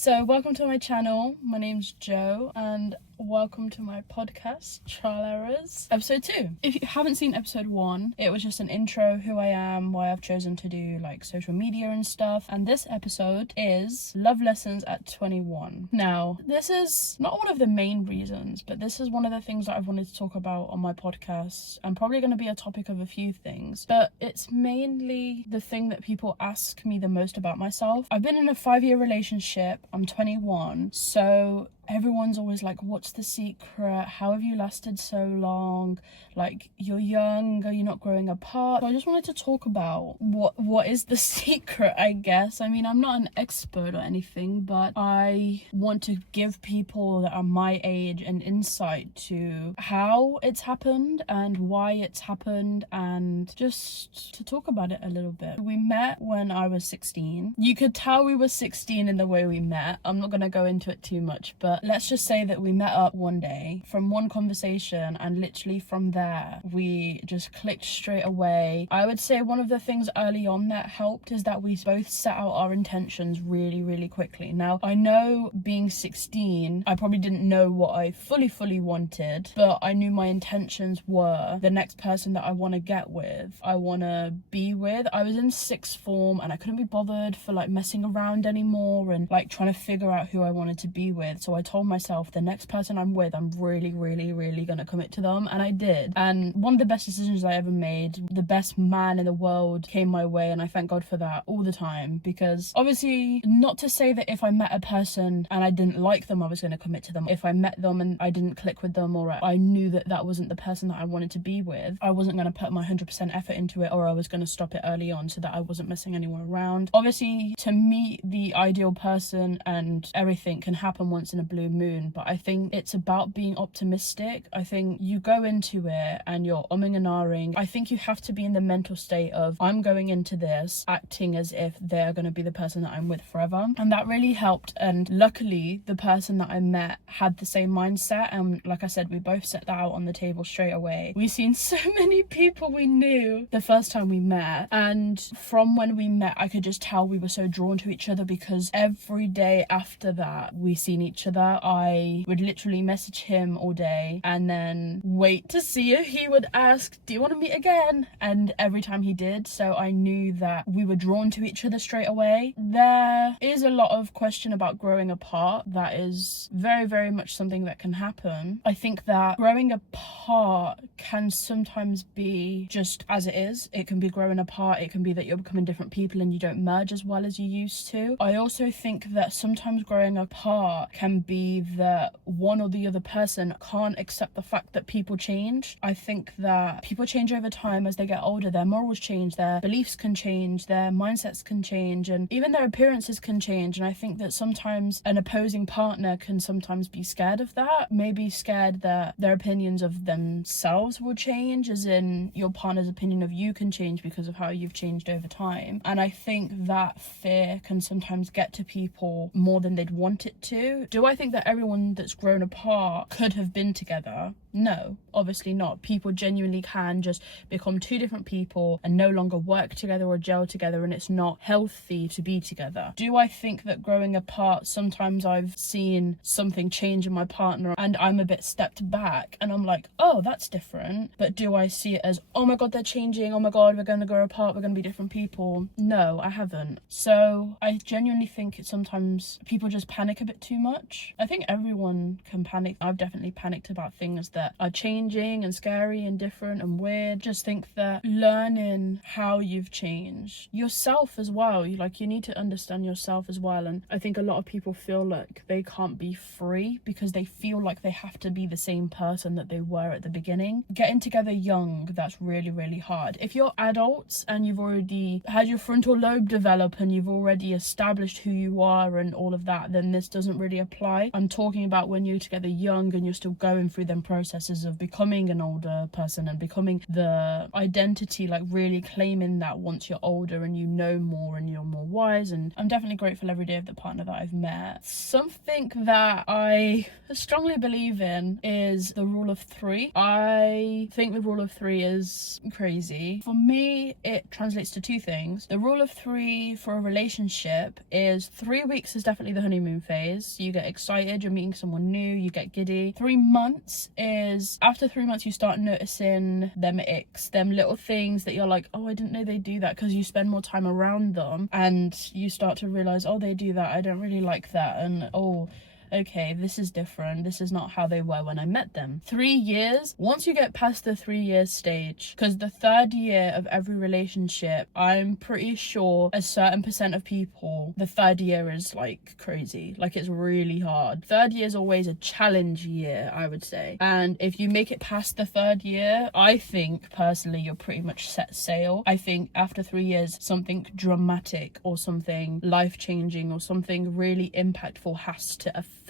So welcome to my channel. My name's Jo and welcome to my podcast, Trial Errors, episode 2. If you haven't seen episode 1, it was just an intro, who I am, why I've chosen to do like social media and stuff. And this episode is Love Lessons at 21. Now, this is not one of the main reasons, but this is one of the things that I've wanted to talk about on my podcast and probably going to be a topic of a few things. But it's mainly the thing that people ask me the most about myself. I've been in a 5-year relationship. I'm 21, so everyone's always like, what's the secret? How have you lasted so long? Like, you're young, are you not growing apart? So I just wanted to talk about what is the secret, I guess. I mean, I'm not an expert or anything, but I want to give people that are my age an insight to how it's happened and why it's happened, and just to talk about it a little bit. We met when I was 16. You could tell we were 16 in the way we met. I'm not going to go into it too much, but let's just say that we met up one day from one conversation, and literally from there we just clicked straight away. I would say one of the things early on that helped is that we both set out our intentions really quickly. Now, I know being 16, I probably didn't know what I fully wanted, but I knew my intentions were the next person that I want to get with, I want to be with. I was in sixth form and I couldn't be bothered for like messing around anymore and like trying to figure out who I wanted to be with. So I told myself the next person I'm with, I'm really gonna commit to them, and I did. And one of the best decisions I ever made, the best man in the world came my way, and I thank God for that all the time. Because obviously, not to say that if I met a person and I didn't like them, I was going to commit to them. If I met them and I didn't click with them, or I knew that that wasn't the person that I wanted to be with, I wasn't going to put my 100% effort into it, or I was going to stop it early on so that I wasn't messing anyone around. Obviously, to meet the ideal person and everything can happen once in a blue moon, but I think it's about being optimistic. I think you go into it and you're umming and ahhing. I think you have to be in the mental state of, I'm going into this acting as if they're going to be the person that I'm with forever, and that really helped. And luckily, the person that I met had the same mindset, and like I said, we both set that out on the table straight away. We've seen so many people we knew the first time we met, and from when we met, I could just tell we were so drawn to each other, because every day after that we seen each other. I would literally message him all day and then wait to see if he would ask, do you want to meet again? And every time he did, so I knew that we were drawn to each other straight away. There is a lot of question about growing apart. That is very much something that can happen. I think that growing apart can sometimes be just as it is. It can be growing apart, it can be that you're becoming different people and you don't merge as well as you used to. I also think that sometimes growing apart can be that one or the other person can't accept the fact that people change. I think that people change over time as they get older. Their morals change, their beliefs can change, their mindsets can change, and even their appearances can change. And I think that sometimes an opposing partner can sometimes be scared of that, maybe scared that their opinions of themselves will change, as in your partner's opinion of you can change because of how you've changed over time. And I think that fear can sometimes get to people more than they'd want it to. Do I think that everyone that's grown apart could have been together? No, obviously not. People genuinely can just become two different people and no longer work together or gel together, and it's not healthy to be together. Do I think that growing apart, sometimes I've seen something change in my partner and I'm a bit stepped back and I'm like, oh, that's different. But do I see it as, oh my God, they're changing, oh my God, we're going to grow apart, we're going to be different people? No, I haven't. So I genuinely think sometimes people just panic a bit too much. I think everyone can panic. I've definitely panicked about things that are changing and scary and different and weird. Just think that learning how you've changed yourself as well, you need to understand yourself as well. And I think a lot of people feel like they can't be free because they feel like they have to be the same person that they were at the beginning. Getting together young, that's really hard. If you're adults and you've already had your frontal lobe develop and you've already established who you are and all of that, then this doesn't really apply. I'm talking about when you're together young and you're still going through them processes of becoming an older person and becoming the identity, like really claiming that once you're older and you know more and you're more wise, and I'm definitely grateful every day of the partner that I've met. Something that I strongly believe in is the rule of 3. I think the rule of 3 is crazy. For me, it translates to 2 things. The rule of 3 for a relationship is 3 weeks is definitely the honeymoon phase. You get excited, you're meeting someone new, you get giddy. 3 months is, after 3 months, you start noticing them icks, them little things that you're like, oh, I didn't know they do that, because you spend more time around them and you start to realize, oh, they do that, I don't really like that, and oh, okay, this is different, this is not how they were when I met them. 3 years, once you get past the 3 years stage, because the 3rd year of every relationship, I'm pretty sure a certain percent of people, the 3rd year is like crazy, like it's really hard. 3rd year is always a challenge year, I would say, and if you make it past the 3rd year, I think personally you're pretty much set sail. I think after 3 years, something dramatic or something life-changing or something really impactful has to affect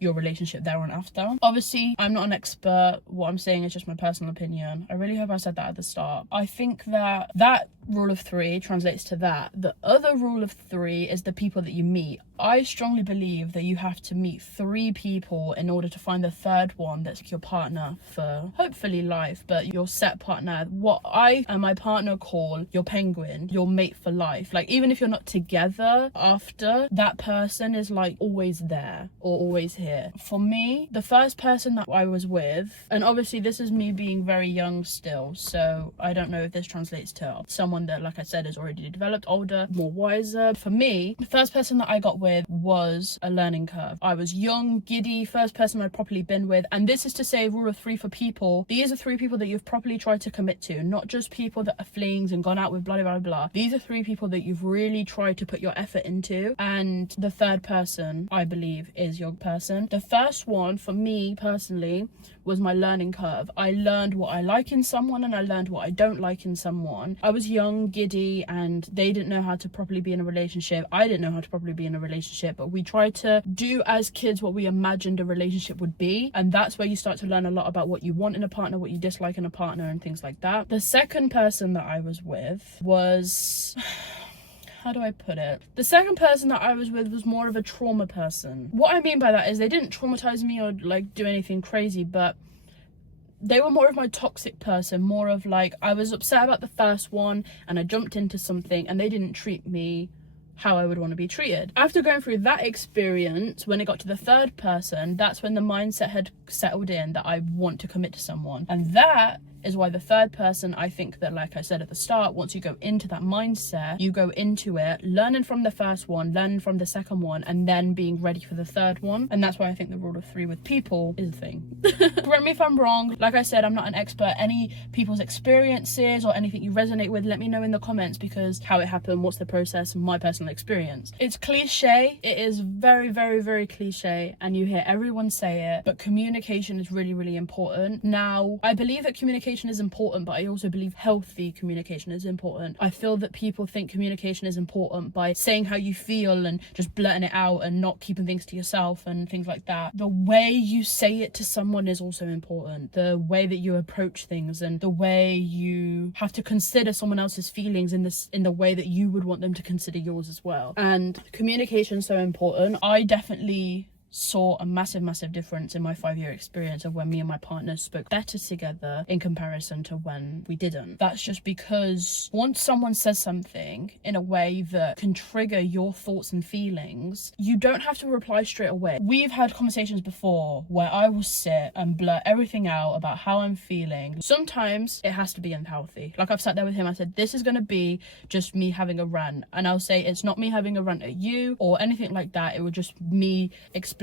your relationship there on after. Obviously, I'm not an expert. What I'm saying is just my personal opinion. I really hope I said that at the start. I think that rule of 3 translates to that. The other rule of 3 is the people that you meet. I strongly believe that you have to meet 3 people in order to find the 3rd one that's your partner for hopefully life, but your set partner, what I and my partner call your penguin, your mate for life. Like, even if you're not together after, that person is like always there or always here. For me, the first person that I was with, and obviously this is me being very young still, so I don't know if this translates to someone that, like I said, is already developed, older, more wiser. For me, the first person that I got with was a learning curve. I was young, giddy, first person I'd properly been with, and this is to say rule of 3 for people. These are 3 people that you've properly tried to commit to, not just people that are flings and gone out with blah blah blah. These are 3 people that you've really tried to put your effort into, and the 3rd person, I believe, is your person. The first one for me personally was my learning curve. I learned what I like in someone and I learned what I don't like in someone. I was young, giddy, and they didn't know how to properly be in a relationship. I didn't know how to properly be in a relationship, but we tried to do as kids what we imagined a relationship would be, and that's where you start to learn a lot about what you want in a partner, what you dislike in a partner, and things like that. The second person that I was with was... how do I put it? The second person that I was with was more of a trauma person. What I mean by that is they didn't traumatize me or like do anything crazy, but they were more of my toxic person, more of like, I was upset about the first one and I jumped into something and they didn't treat me how I would want to be treated. After going through that experience, when it got to the 3rd person, that's when the mindset had settled in that I want to commit to someone. And that is why the 3rd person, I think that, like I said at the start, once you go into that mindset, you go into it learning from the first one, learning from the second one, and then being ready for the 3rd one. And that's why I think the rule of 3 with people is a thing. Correct me if I'm wrong. Like I said, I'm not an expert. Any people's experiences or anything you resonate with, let me know in the comments, because how it happened, what's the process, my personal experience. It's cliche. It is very, very, very cliche, and you hear everyone say it, but communication is really, really important. Now, I believe that communication is important, but I also believe healthy communication is important. I feel that people think communication is important by saying how you feel and just blurting it out and not keeping things to yourself and things like that. The way you say it to someone is also important. The way that you approach things and the way you have to consider someone else's feelings in the way that you would want them to consider yours as well. And communication is so important. I definitely saw a massive difference in my 5-year experience of when me and my partner spoke better together in comparison to when we didn't. That's just because once someone says something in a way that can trigger your thoughts and feelings, you don't have to reply straight away. We've had conversations before where I will sit and blurt everything out about how I'm feeling. Sometimes it has to be unhealthy. Like, I've sat there with him, I said, this is going to be just me having a rant, and I'll say it's not me having a rant at you or anything like that. It was just me exploding.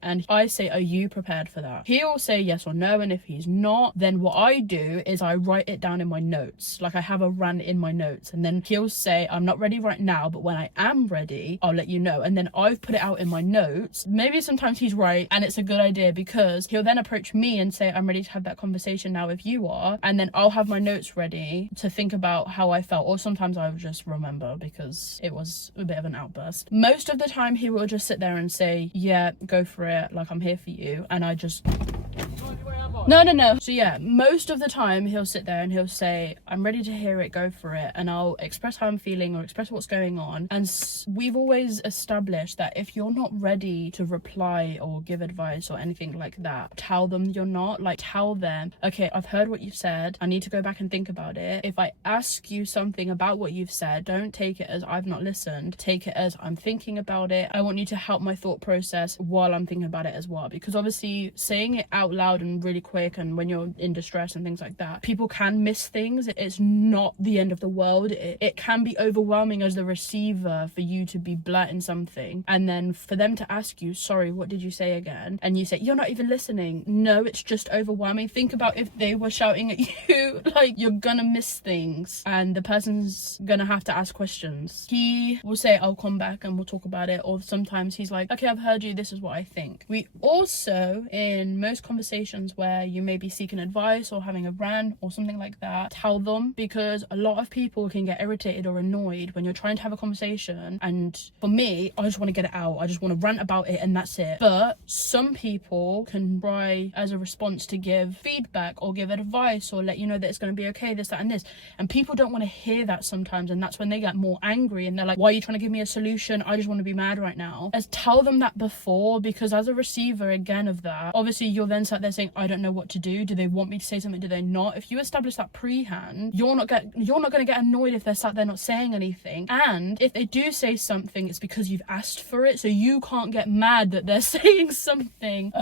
And I say, are you prepared for that? He'll say yes or no, and if he's not, then what I do is I write it down in my notes. Like, I have a rant in my notes, and then he'll say, I'm not ready right now, but when I am ready, I'll let you know. And then I've put it out in my notes. Maybe sometimes he's right and it's a good idea, because he'll then approach me and say, I'm ready to have that conversation now if you are, and then I'll have my notes ready to think about how I felt. Or sometimes I will just remember because it was a bit of an outburst. Most of the time he will just sit there and say, yeah, go for it, like, I'm here for you, and I just No. So yeah, most of the time he'll sit there and he'll say, I'm ready to hear it, go for it. And I'll express how I'm feeling or express what's going on. And we've always established that if you're not ready to reply or give advice or anything like that, tell them you're not. Like, tell them, okay, I've heard what you've said. I need to go back and think about it. If I ask you something about what you've said, don't take it as I've not listened. Take it as I'm thinking about it. I want you to help my thought process while I'm thinking about it as well. Because obviously saying it out loud and really quick, and when you're in distress and things like that, people can miss things. It's not the end of the world. It can be overwhelming as the receiver for you to be blurting something and then for them to ask you, sorry, what did you say again? And you say, you're not even listening. No, it's just overwhelming. Think about if they were shouting at you. Like, you're gonna miss things and the person's gonna have to ask questions. He will say, I'll come back and we'll talk about it. Or sometimes he's like, okay, I've heard you, this is what I think. We also, in most conversations where you may be seeking advice or having a rant or something like that, tell them, because a lot of people can get irritated or annoyed when you're trying to have a conversation. And for me, I just want to get it out. I just want to rant about it and that's it. But some people can try as a response to give feedback or give advice or let you know that it's going to be okay, this, that, and this. And people don't want to hear that sometimes. And that's when they get more angry and they're like, why are you trying to give me a solution? I just want to be mad right now. As tell them that before, because as a receiver again of that, obviously you're then sat there saying, I don't know what to do. Do they want me to say something? Do they not? If you establish that pre-hand, you're not going to get annoyed if they're sat there not saying anything. And if they do say something, it's because you've asked for it, so you can't get mad that they're saying something.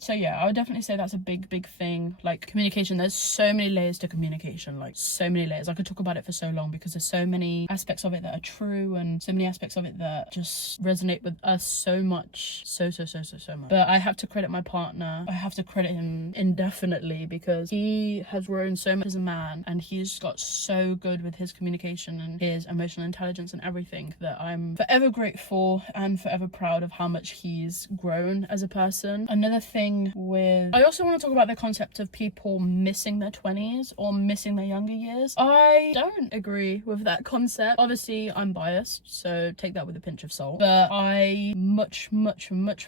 So yeah, I would definitely say that's a big thing. Like, communication, there's so many layers to communication, like so many layers. I could talk about it for so long because there's so many aspects of it that are true and so many aspects of it that just resonate with us so much, so much. But I have to credit my partner. I have to credit him indefinitely because he has grown so much as a man and he's got so good with his communication and his emotional intelligence and everything that I'm forever grateful and forever proud of how much he's grown as a person. Another thing I also want to talk about the concept of people missing their 20s or missing their younger years. I don't agree with that concept. Obviously, I'm biased, so take that with a pinch of salt. But I much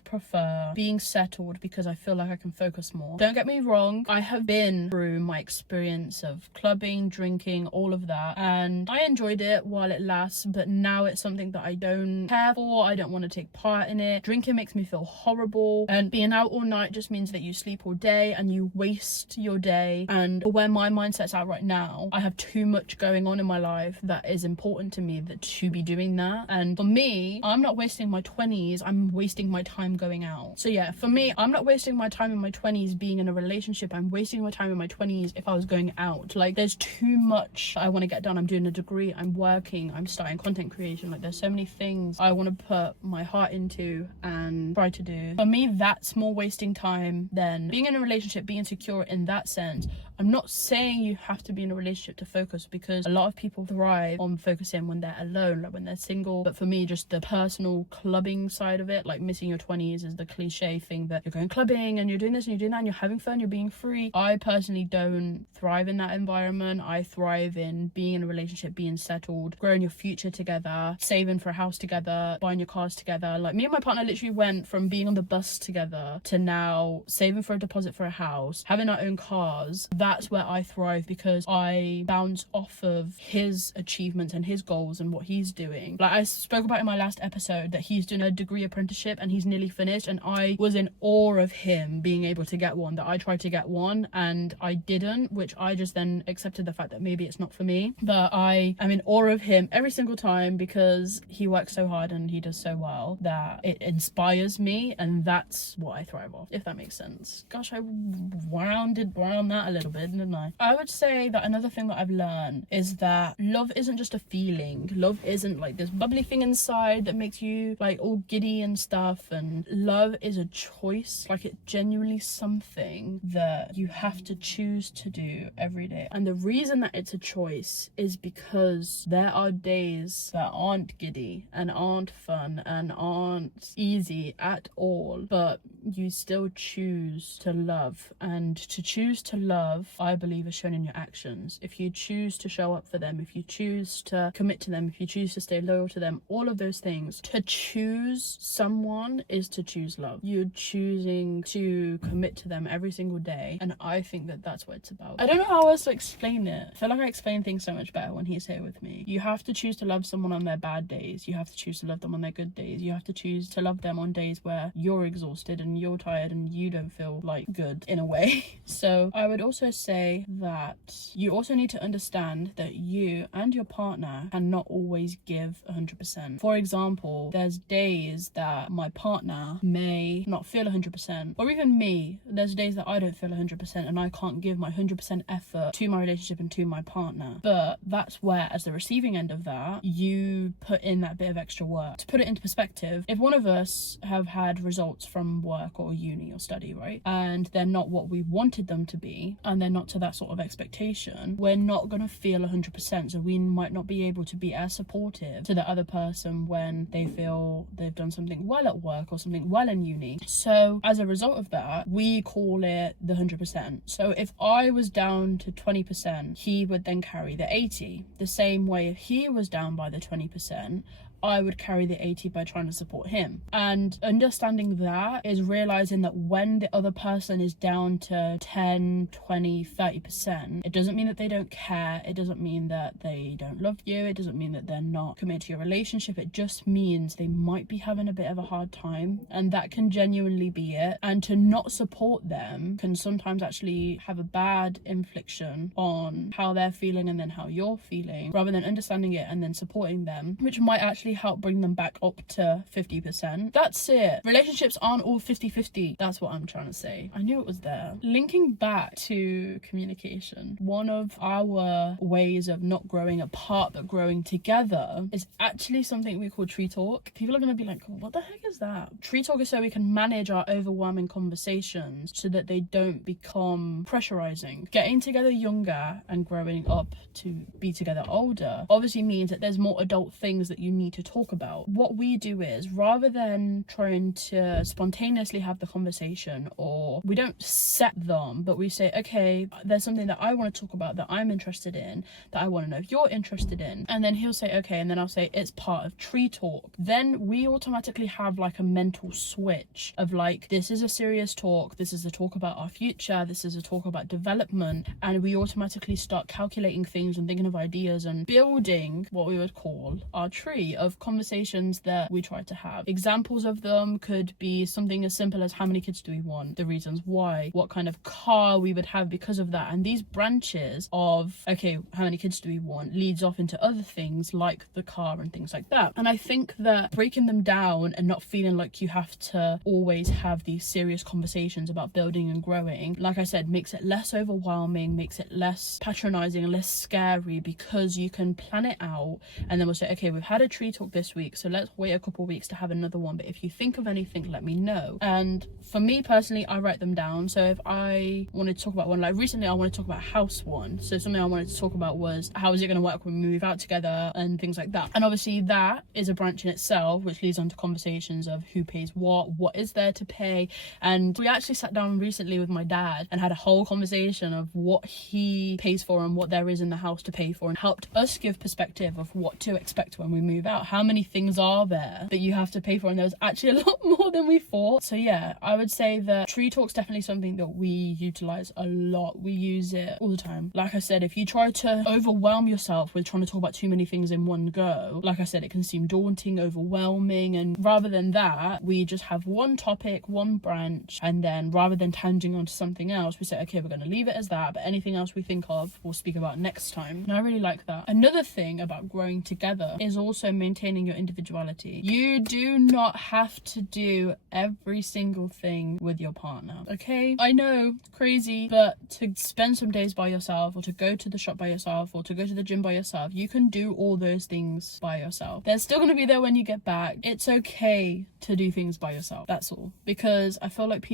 prefer being settled because I feel like I can focus more. Don't get me wrong, I have been through my experience of clubbing, drinking, all of that, and I enjoyed it while it lasts, but now it's something that I don't care for. I don't want to take part in it. Drinking makes me feel horrible, and being out all night just means that you sleep all day and you waste your day. And where my mindset's at right now, I have too much going on in my life that is important to me to be doing that. And for me, I'm not wasting my 20s, I'm wasting my time going out. So yeah, for me, I'm not wasting my time in my 20s being in a relationship. I'm wasting my time in my 20s if I was going out. Like, there's too much I want to get done. I'm doing a degree, I'm working, I'm starting content creation. Like, there's so many things I want to put my heart into and try to do. For me, that's more wasting time than being in a relationship, being secure in that sense. I'm not saying you have to be in a relationship to focus, because a lot of people thrive on focusing when they're alone, like when they're single. But for me, just the personal clubbing side of it, like missing your 20s is the cliche thing that you're going clubbing and you're doing this and you're doing that and you're having fun, you're being free. I personally don't thrive in that environment. I thrive in being in a relationship, being settled, growing your future together, saving for a house together, buying your cars together. Like, me and my partner literally went from being on the bus together to now saving for a deposit for a house, having our own cars. That's where I thrive because I bounce off of his achievements and his goals and what he's doing. Like, I spoke about in my last episode that he's doing a degree apprenticeship and he's nearly finished, and I was in awe of him being able to get one, that I tried to get one and I didn't, which I just then accepted the fact that maybe it's not for me. But I am in awe of him every single time because he works so hard and he does so well that it inspires me, and that's what I thrive off, if that makes sense. Gosh, I wound that a little bit, didn't I? I would say that another thing that I've learned is that love isn't just a feeling. Love isn't like this bubbly thing inside that makes you like all giddy and stuff, and love is a choice. Like, it's genuinely something that you have to choose to do every day. And the reason that it's a choice is because there are days that aren't giddy and aren't fun and aren't easy at all, but you still choose to love. And to choose to love love, I believe, is shown in your actions. If you choose to show up for them, if you choose to commit to them, if you choose to stay loyal to them, all of those things. To choose someone is to choose love. You're choosing to commit to them every single day, and I think that that's what it's about. I don't know how else to explain it. I feel like I explain things so much better when he's here with me. You have to choose to love someone on their bad days. You have to choose to love them on their good days. You have to choose to love them on days where you're exhausted and you're tired and you don't feel like good in a way. So I would also say that you also need to understand that you and your partner cannot always give 100%. For example, there's days that my partner may not feel 100%, or even me, there's days that I don't feel 100% and I can't give my 100% effort to my relationship and to my partner. But that's where, as the receiving end of that, you put in that bit of extra work. To put it into perspective, if one of us have had results from work or uni or study, right, and they're not what we wanted them to be, and they're not to that sort of expectation, we're not going to feel 100%. So we might not be able to be as supportive to the other person when they feel they've done something well at work or something well in uni. So as a result of that, we call it the 100%. So if I was down to 20%, he would then carry the 80. The same way, if he was down by the 20%, I would carry the 80 by trying to support him. And understanding that is realizing that when the other person is down to 10, 20, 30%, it doesn't mean that they don't care. It doesn't mean that they don't love you. It doesn't mean that they're not committed to your relationship. It just means they might be having a bit of a hard time, and that can genuinely be it. And to not support them can sometimes actually have a bad infliction on how they're feeling and then how you're feeling, rather than understanding it and then supporting them, which might actually help bring them back up to 50%. That's it. Relationships aren't all 50-50. That's what I'm trying to say. I knew it was there. Linking back to communication, one of our ways of not growing apart but growing together is actually something we call tree talk. People are going to be like, what the heck is that? Tree talk is so we can manage our overwhelming conversations so that they don't become pressurizing. Getting together younger and growing up to be together older obviously means that there's more adult things that you need to talk about. What we do is, rather than trying to spontaneously have the conversation, or we don't set them, but we say, okay, there's something that I want to talk about that I'm interested in, that I want to know if you're interested in, and then he'll say okay, and then I'll say it's part of tree talk. Then we automatically have like a mental switch of like, this is a serious talk, this is a talk about our future, this is a talk about development, and we automatically start calculating things and thinking of ideas and building what we would call our tree of conversations that we try to have. Examples of them could be something as simple as, how many kids do we want, the reasons why, what kind of car we would have because of that, and these branches of, okay, how many kids do we want, leads off into other things like the car and things like that. And I think that breaking them down and not feeling like you have to always have these serious conversations about building and growing, like I said, makes it less overwhelming, makes it less patronizing, less scary, because you can plan it out and then we'll say, okay, we've had a tree talk this week, so let's wait a couple of weeks to have another one, but if you think of anything, let me know. And for me personally, I write them down. So if I wanted to talk about one, like recently I wanted to talk about house one, so something I wanted to talk about was, how is it going to work when we move out together and things like that. And obviously that is a branch in itself, which leads on to conversations of who pays what is there to pay. And we actually sat down recently with my dad and had a whole conversation of what he pays for and what there is in the house to pay for, and helped us give perspective of what to expect when we move out. How many things are there that you have to pay for? And there was actually a lot more than we thought. So yeah, I would say that tree talk's definitely something that we utilize a lot. We use it all the time. Like I said, if you try to overwhelm yourself with trying to talk about too many things in one go, like I said, it can seem daunting, overwhelming, and rather than that, we just have one topic, one branch, and then rather than tanging onto something else, we say, okay, we're going to leave it as that, but anything else we think of, we'll speak about next time. And I really like that. Another thing about growing together is also maintaining your individuality. You do not have to do every single thing with your partner, okay? I know, crazy, but to spend some days by yourself, or to go to the shop by yourself, or to go to the gym by yourself, you can do all those things by yourself. They're still going to be there when you get back. It's okay to do things by yourself. That's all. Because I feel like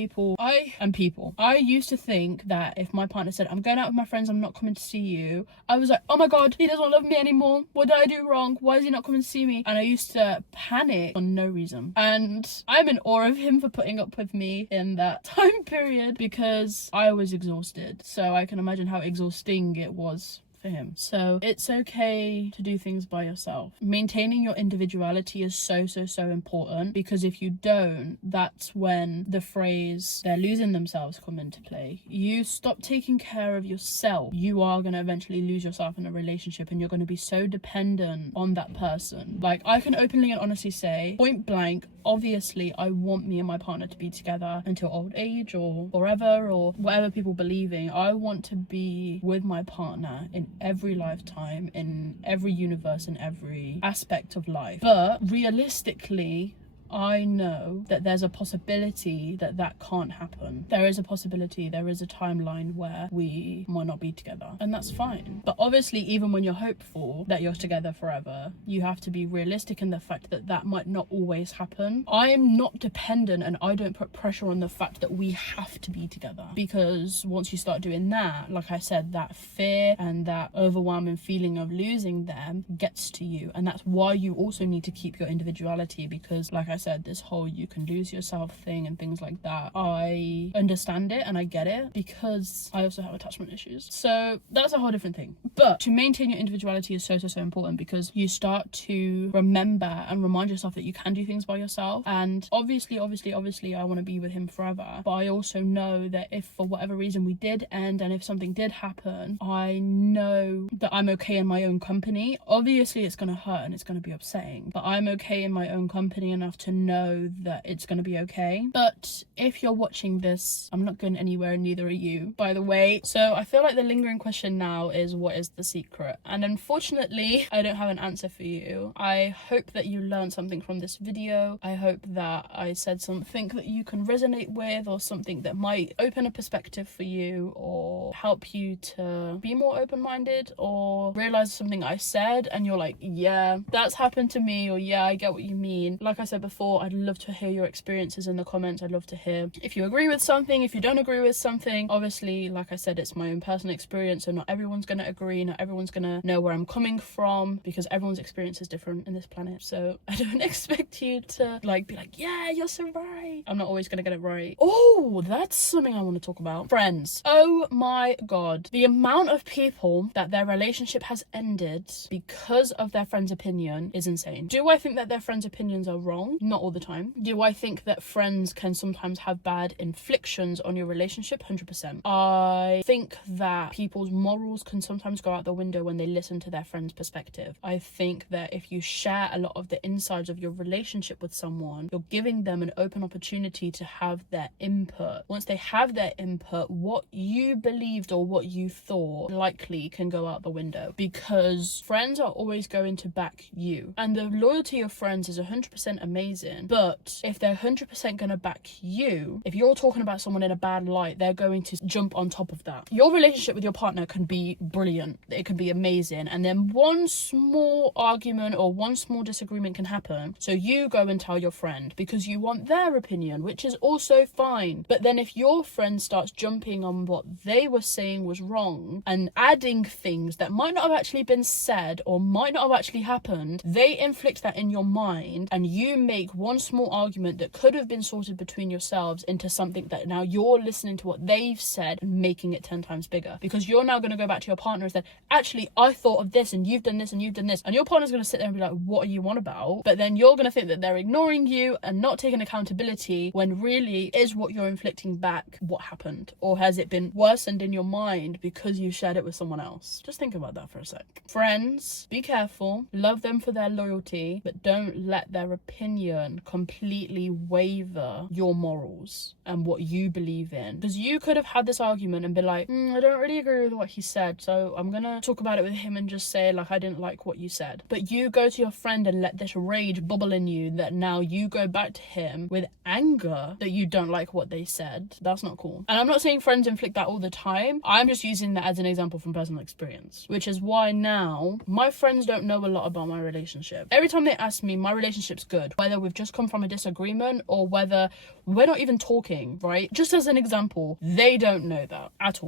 I used to think that if my partner said, I'm going out with my friends, I'm not coming to see you, I was like, oh my god, he doesn't love me anymore. What did I do wrong? Why is he not coming to see me? And I used to panic for no reason. And I'm in awe of him for putting up with me in that time period, because I was exhausted. So I can imagine how exhausting it was for him. So it's okay to do things by yourself. Maintaining your individuality is so important, because if you don't, that's when the phrase they're losing themselves come into play. You stop taking care of yourself, you are going to eventually lose yourself in a relationship, and you're going to be so dependent on that person. Like, I can openly and honestly say, point blank, obviously I want me and my partner to be together until old age or forever, or whatever people believe in. I want to be with my partner in every lifetime, in every universe, in every aspect of life. But realistically, I know that there's a possibility that that can't happen. There is a possibility, there is a timeline where we might not be together, and that's fine. But obviously, even when you're hopeful that you're together forever, you have to be realistic in the fact that that might not always happen. I am not dependent, and I don't put pressure on the fact that we have to be together, because once you start doing that, like I said, that fear and that overwhelming feeling of losing them gets to you. And that's why you also need to keep your individuality, because like I said, this whole you can lose yourself thing and things like that, I understand it and I get it, because I also have attachment issues. So that's a whole different thing. But to maintain your individuality is so important, because you start to remember and remind yourself that you can do things by yourself. And obviously I want to be with him forever, but I also know that if for whatever reason we did end, and if something did happen, I know that I'm okay in my own company. Obviously it's going to hurt and it's going to be upsetting, but I'm okay in my own company enough to know that it's going to be okay. But if you're watching this, I'm not going anywhere, neither are you, by the way. So I feel like the lingering question now is, what is the secret? And unfortunately, I don't have an answer for you. I hope that you learned something from this video. I hope that I said something that you can resonate with, or something that might open a perspective for you, or help you to be more open-minded, or realize something I said and you're like, yeah, that's happened to me, or yeah, I get what you mean. Like I said before, I'd love to hear your experiences in the comments. I'd love to hear if you agree with something, if you don't agree with something. Obviously, like I said, it's my own personal experience, so not everyone's going to agree, not everyone's going to know where I'm coming from, because everyone's experience is different in this planet. So I don't expect you to be like, yeah, you're so right. I'm not always going to get it right. Oh, that's something I want to talk about. Friends. Oh my god. The amount of people that their relationship has ended because of their friend's opinion is insane. Do I think that their friend's opinions are wrong? Not all the time. Do I think that friends can sometimes have bad inflictions on your relationship? 100%. I think that people's morals can sometimes go out the window when they listen to their friend's perspective. I think that if you share a lot of the insides of your relationship with someone, you're giving them an open opportunity to have their input. Once they have their input, what you believed or what you thought likely can go out the window, because friends are always going to back you, and the loyalty of friends is 100% amazing. But if they're 100% gonna back you, if you're talking about someone in a bad light, they're going to jump on top of that. Your relationship with your partner can be brilliant, it can be amazing, and then one small argument or one small disagreement can happen, so you go and tell your friend because you want their opinion, which is also fine. But then if your friend starts jumping on what they were saying was wrong and adding things that might not have actually been said or might not have actually happened, they inflict that in your mind, and you make one small argument that could have been sorted between yourselves into something that now you're listening to what they've said and making it 10 times bigger, because you're now going to go back to your partner and say, actually, I thought of this and you've done this and you've done this, and your partner's going to sit there and be like, what are you on about? But then you're going to think that they're ignoring you and not taking accountability, when really is what you're inflicting back what happened, or has it been worsened in your mind because you shared it with someone else? Just think about that for a sec. Friends, be careful, love them for their loyalty, but don't let their opinion completely waver your morals and what you believe in, because you could have had this argument and be like, I don't really agree with what he said, so I'm gonna talk about it with him and just say, like, I didn't like what you said. But you go to your friend and let this rage bubble in you, that now you go back to him with anger that you don't like what they said. That's not cool. And I'm not saying friends inflict that all the time, I'm just using that as an example from personal experience, which is why now my friends don't know a lot about my relationship. Every time they ask me, my relationship's good, whether we've just come from a disagreement or whether we're not even talking, right? Just as an example, they don't know that at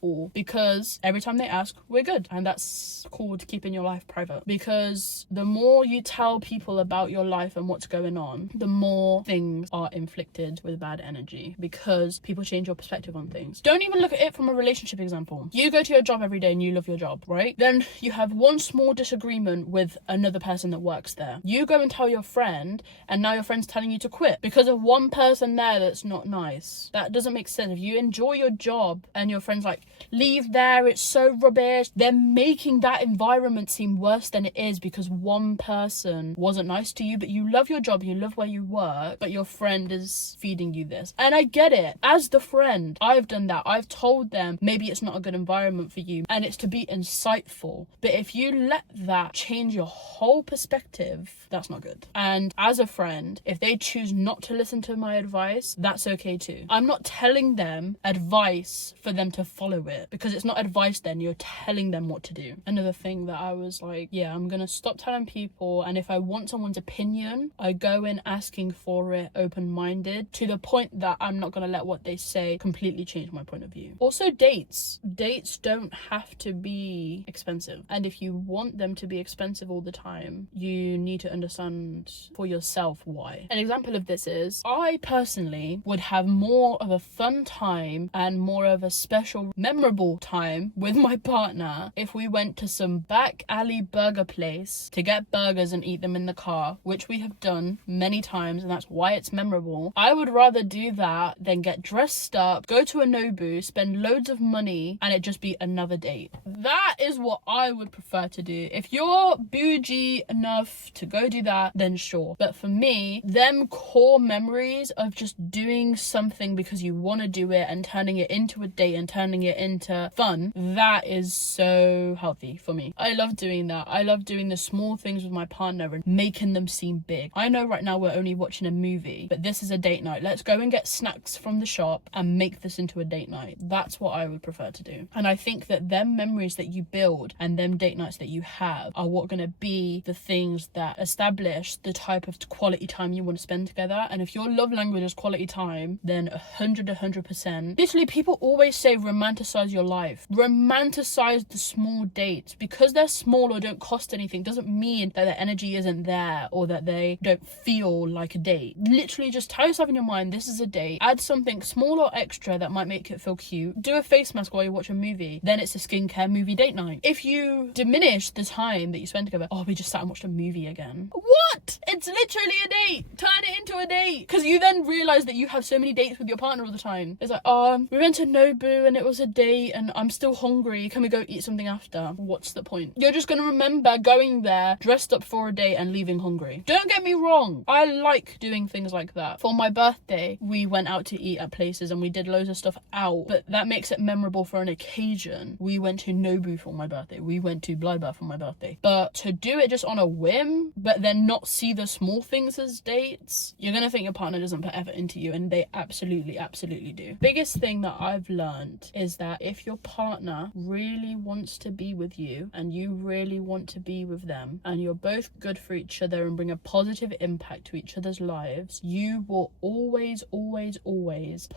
all, because every time they ask, we're good. And that's called keeping your life private, because the more you tell people about your life and what's going on, the more things are inflicted with bad energy, because people change your perspective on things. Don't even look at it from a relationship example. You go to your job every day and you love your job, right? Then you have one small disagreement with another person that works there. You go and tell your friend, and now your friend's telling you to quit because of one person there that's not nice. That doesn't make sense. If you enjoy your job and your friend's like, leave there, it's so rubbish, they're making that environment seem worse than it is because one person wasn't nice to you. But you love your job, you love where you work, but your friend is feeding you this. And I get it. As the friend, I've done that. I've told them maybe it's not a good environment for you, and it's to be insightful. But if you let that change your whole perspective, that's not good. And as a friend, if they choose not to listen to my advice, that's okay too. I'm not telling them advice for them to follow it, because it's not advice then, you're telling them what to do. Another thing that I was like, yeah, I'm gonna stop telling people, and if I want someone's opinion, I go in asking for it, open-minded, to the point that I'm not gonna let what they say completely change my point of view. Also, dates don't have to be expensive, and if you want them to be expensive all the time, you need to understand for yourself why. An example of this is, I personally would have more of a fun time and more of a special, memorable time with my partner if we went to some back alley burger place to get burgers and eat them in the car, which we have done many times, and that's why it's memorable. I would rather do that than get dressed up, go to a Nobu, spend loads of money, and it just be another date. That is what I would prefer to do. If you're bougie enough to go do that, then sure. But for me, them core memories of just doing something because you want to do it and turning it into a date and turning it into fun, that is so healthy for me. I love doing that. I love doing the small things with my partner and making them seem big. I know right now we're only watching a movie, but this is a date night. Let's go and get snacks from the shop and make this into a date night. That's what I would prefer to do. And I think that them memories that you build and them date nights that you have are what going to be the things that establish the type of quality time you want to spend together. And if your love language is quality time, then 100%. Literally, people always say romanticize your life. Romanticize the small dates. Because they're small or don't cost anything doesn't mean that their energy isn't there or that they don't feel like a date. Literally, just tell yourself in your mind, this is a date. Add something small or extra that might make it feel cute. Do a face mask while you watch a movie. Then it's a skincare movie date night. If you diminish the time that you spend together, oh, we just sat and watched a movie again. What? It's literally a date. Turn it into a date. Because you then realize that you have so many dates with your partner all the time. It's like, we went to Nobu and it was a date and I'm still hungry. Can we go eat something after? What's the point? You're just going to remember going there dressed up for a date and leaving hungry. Don't get me wrong. I like doing things like that. For my birthday, we went out to eat at places and we did loads of stuff out, but that makes it memorable for an occasion. We went to Nobu for my birthday. We went to Blybar for my birthday. But to do it just on a whim, but then not see the small things as dates, you're going to think your partner doesn't put effort into you, and they absolutely do. Biggest thing that I've learned is that if your partner really wants to be with you and you really want to be with them and you're both good for each other and bring a positive impact to each other's lives, you will always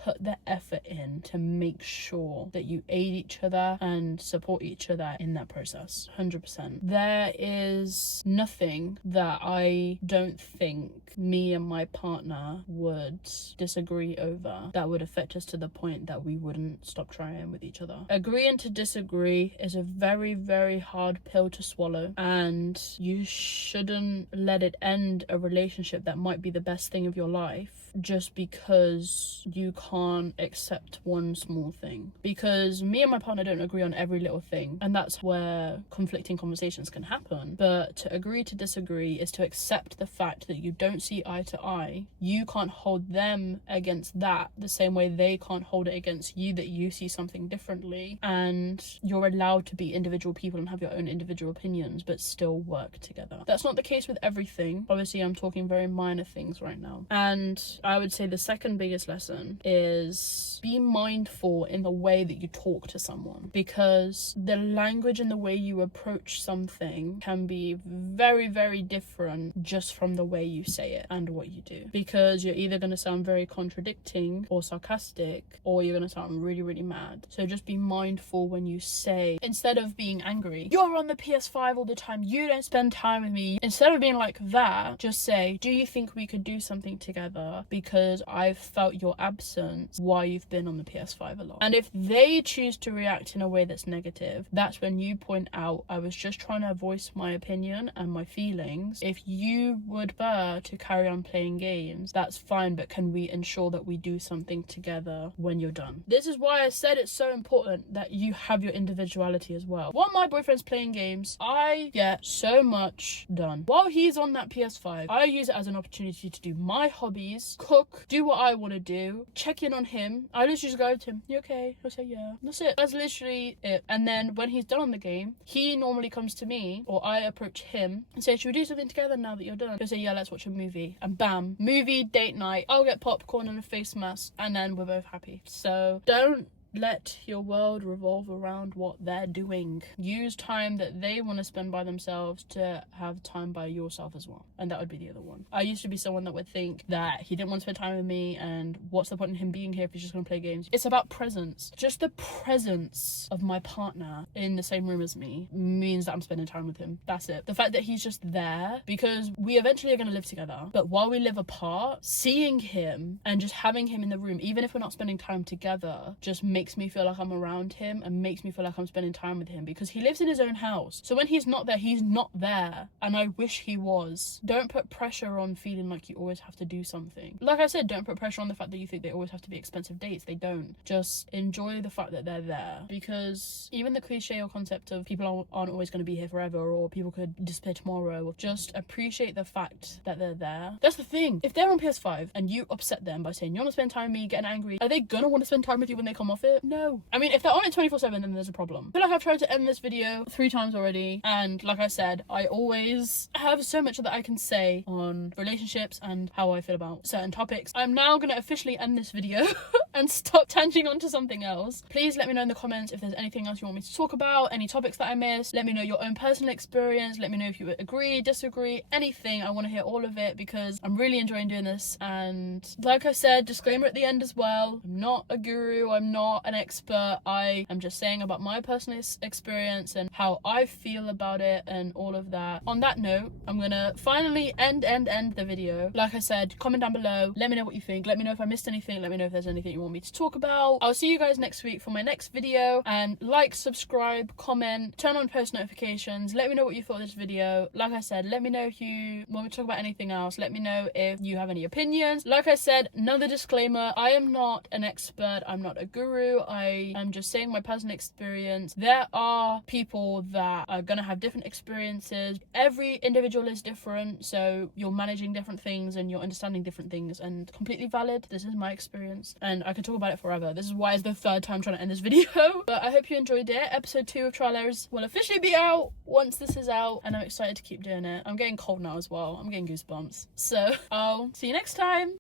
put the effort in to make sure that you aid each other and support each other in that process. 100%. There is nothing that I don't think me and my partner would disagree over that would affect us to the point that we wouldn't stop trying with each other. Agreeing to disagree is a very hard pill to swallow, and you shouldn't let it end a relationship that might be the best thing of your life just because you can't accept one small thing. Because me and my partner don't agree on every little thing, and that's where conflicting conversations can happen. But to agree to disagree is to accept the fact that you don't see eye to eye. You can't hold them against that the same way they can't hold it against you that you see something differently, and you're allowed to be individual people and have your own individual opinions but still work together. That's not the case with everything. Obviously, I'm talking very minor things right now. And I would say the second biggest lesson is be mindful in the way that you talk to someone, because the language and the way you approach something can be very different just from the way you say it and what you do, because you're either going to sound very contradicting or sarcastic, or you're going to sound really, really mad. So just be mindful when you say, instead of being angry, you're on the PS5 all the time, you don't spend time with me. Instead of being like that, just say, do you think we could do something together, because I've felt your absence while you've been on the PS5 a lot. And if they choose to react in a way that's negative, that's when you point out, I was just trying to voice my opinion and my feelings. If you would prefer to carry on playing games, that's fine, but can we ensure that we do something together when you're done? This is why I said it's so important that you have your individuality as well. While my boyfriend's playing games, I get so much done. While he's on that PS5, I use it as an opportunity to do my hobbies, cook, do what I want to do, check in on him. I literally just go to him, you okay? He'll say yeah. That's it. That's literally it. And then when he's done on the game, he normally comes to me, or I approach him and say, should we do something together now that you're done? He'll say, yeah, let's watch a movie. And bam, movie, date night. I'll get popcorn and a face mask, and then we're both happy. So don't let your world revolve around what they're doing. Use time that they want to spend by themselves to have time by yourself as well. And that would be the other one. I used to be someone that would think that he didn't want to spend time with me, and what's the point in him being here if he's just going to play games? It's about presence. Just the presence of my partner in the same room as me means that I'm spending time with him. That's it. The fact that he's just there, because we eventually are going to live together, but while we live apart, seeing him and just having him in the room, even if we're not spending time together, just makes me feel like I'm around him and makes me feel like I'm spending time with him, because he lives in his own house. So when he's not there, he's not there, and I wish he was. Don't put pressure on feeling like you always have to do something. Like I said, don't put pressure on the fact that you think they always have to be expensive dates. They don't. Just enjoy the fact that they're there, because even the cliche or concept of people aren't always going to be here forever, or people could disappear tomorrow, just appreciate the fact that they're there. That's the thing. If they're on PS5 and you upset them by saying you want to spend time with me, getting angry, are they gonna want to spend time with you when they come off it? No. I mean, if they're on it 24/7, then there's a problem. I feel like I've tried to end this video 3 times already, and like I said, I always have so much that I can say on relationships and how I feel about certain topics. I'm now gonna officially end this video and stop tanging on to something else. Please let me know in the comments if there's anything else you want me to talk about, any topics that I missed. Let me know your own personal experience. Let me know if you agree, disagree, anything. I want to hear all of it, because I'm really enjoying doing this. And like I said, disclaimer at the end as well, I'm not a guru, I'm not an expert. I am just saying about my personal experience and how I feel about it and all of that. On that note, I'm gonna finally end the video. Like I said, comment down below, let me know what you think, let me know if I missed anything, let me know if there's anything you want me to talk about. I'll see you guys next week for my next video, and like, subscribe, comment, turn on post notifications, let me know what you thought of this video. Like I said, let me know if you want me to talk about anything else, let me know if you have any opinions. Like I said, another disclaimer, I am not an expert, I'm not a guru, I am just saying my personal experience. There are people that are gonna have different experiences. Every individual is different, so you're managing different things and you're understanding different things, and completely valid. This is my experience and I could talk about it forever. This is why it's the 3rd time trying to end this video. But I hope you enjoyed it. Episode 2 of Trial Errors will officially be out once this is out, and I'm excited to keep doing it. I'm getting cold now as well. I'm getting goosebumps. So I'll see you next time.